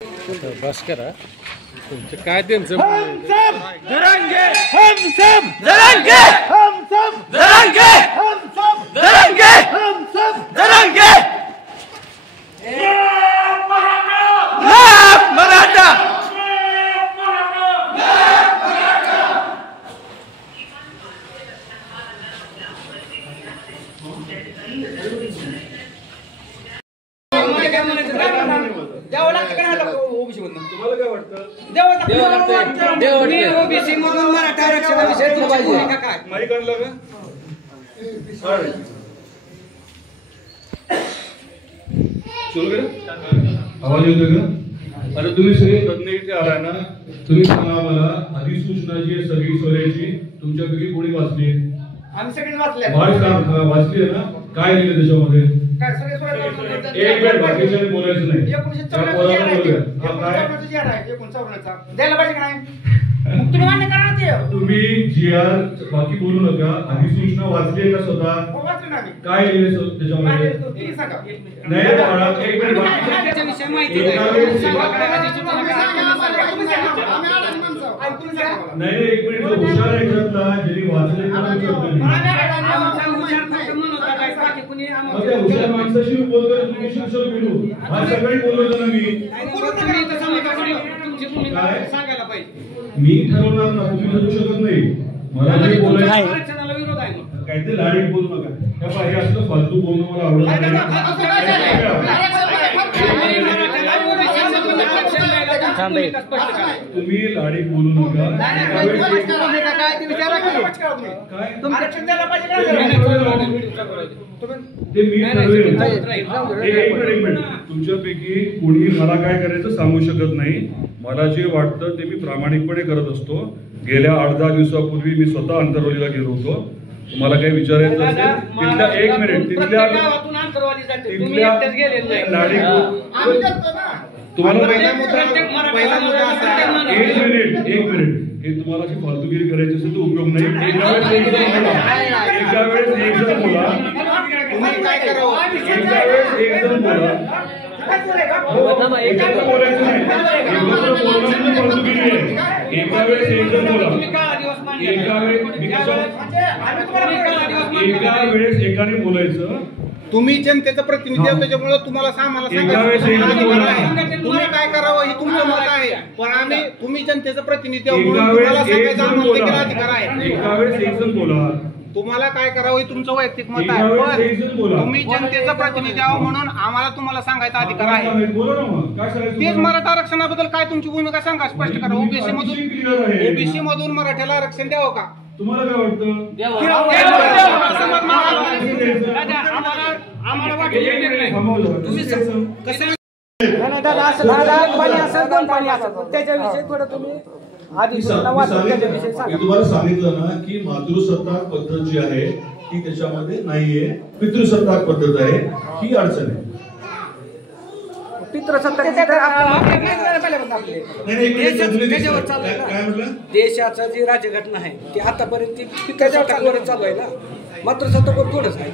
बस करा तुमचं काय त्यांचं धरंगे हम सब धरंगे हम सब धरंगे हम सब धरंगे हम सब धरंगे मराठा द्यावं लागतं का नाही ओबीसी मधून तुम्हाला काय वाटतं? ओबीसी मधून मराठा आरक्षणाविषयी तुमची भूमिका काय? माईक आणला का? सुरू करा. आवाज येतोय का? आता तुम्ही सगळे तज्ञ इथे आलाय ना, तुम्ही सांगा मला अधिसूचना जी आहे सगळी सोऱ्याची तुमच्यापैकी कोणी वाचली? आम्ही सगळे वाचले वाचली आहे ना? काय लिहिलं त्याच्यामध्ये? काय सगळे एक वेळ बाकीच्याने बोलायचं नाही. 1954 द्यायला पाहिजे का नाही? तुम्ही मान्य करा ना ते. तुम्ही जी आर बाकी बोलू नका. अधिसूचना वाचली आहे का स्वतः? वाचले ना आम्ही. काय लिहिलं त्याच्यामध्ये? तुम्ही सांगा. नाही बाळा, एक मिनिट त्याच्याविषयी माहिती नाही एक मिनिट जो हुशार आहे याच्यातला ज्यांनी वाचले हुशार माणसाशी बोलतोय तुम्ही शिक्षक बोलू आज सगळी बोलवलं ना सांगायला पाहिजे. मी ठरवणार ना तुम्ही ठरवू शकत नाही. मला जे बोलायचं विरोध आहे काहीतरी लाडीत बोलू नका. त्या हे असलं फालतू बोलणं मला आवडत नाही. तुम्ही लाडीत बोलू नका. ते मी तुमच्यापैकी कोणी मला काय करायचं सांगू शकत नाही. मला जे वाटतं ते मी प्रामाणिकपणे करत असतो. गेल्या 8-10 दिवसापूर्वी मी स्वतः अंतरवलीला गेलो होतो. तुम्हाला काही विचारायचं असेल तिथल्या एक मिनिट तिथल्या लाडीत तुम्हाला एक मिनिट हे तुम्हाला अशी फालतूगिरी करायची असेल तर उपयोग नाही. एका वेळेस एक जण बोला. एका वेळेस एक जण बोला. एका वेळेस एकाने बोलायचं. तुम्ही जनतेचं प्रतिनिधी आहात त्याच्यामुळे तुम्हाला आम्हाला तुम्ही काय करावं हे तुमचं मत आहे. पण आम्ही तुम्ही जनतेचं प्रतिनिधी आहोत म्हणून तुम्हाला सांगायचा आम्हाला अधिकार आहे. एका वेळेस एक जण बोला. तुम्हाला काय करावं हे तुमचं वैयक्तिक मत आहे. पण तुम्ही जनतेचा प्रतिनिधी आहोत म्हणून आम्हाला तुम्हाला सांगायचा अधिकार आहे. तेच मराठा आरक्षणाबद्दल काय तुमची भूमिका सांगा स्पष्ट करा. ओबीसी मधून मराठ्याला आरक्षण द्यावं का? तुम्हाला काय वाटतं? त्याच्याविषयी थोडं तुम्ही मी तुम्हाला सांगितलं ना की मातृसत्ताक पद्धत जी आहे ती त्याच्यामध्ये नाहीये. पितृसत्ताक पद्धत आहे ही अडचण आहे. देशाचं जी राज्यघटना आहे ती आतापर्यंत पितृसत्ताकवर चालू आहे ना. मातृसत्ताकवर थोडंच आहे.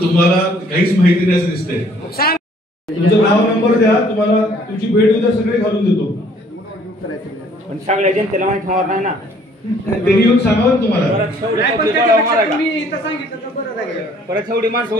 तुम्हाला काहीच माहिती नाही असं दिसतंय. तुमचं नाव नंबर द्या. तुम्हाला तुमची भेट उद्या सगळे घालून देतो. पण सगळ्या जनतेला माहिती होणार नाही ना. त्यांनी येऊन सांगावं तुम्हाला. तुम्ही इथं सांगितलं तर बरं लागेल. परत एवढी माणसं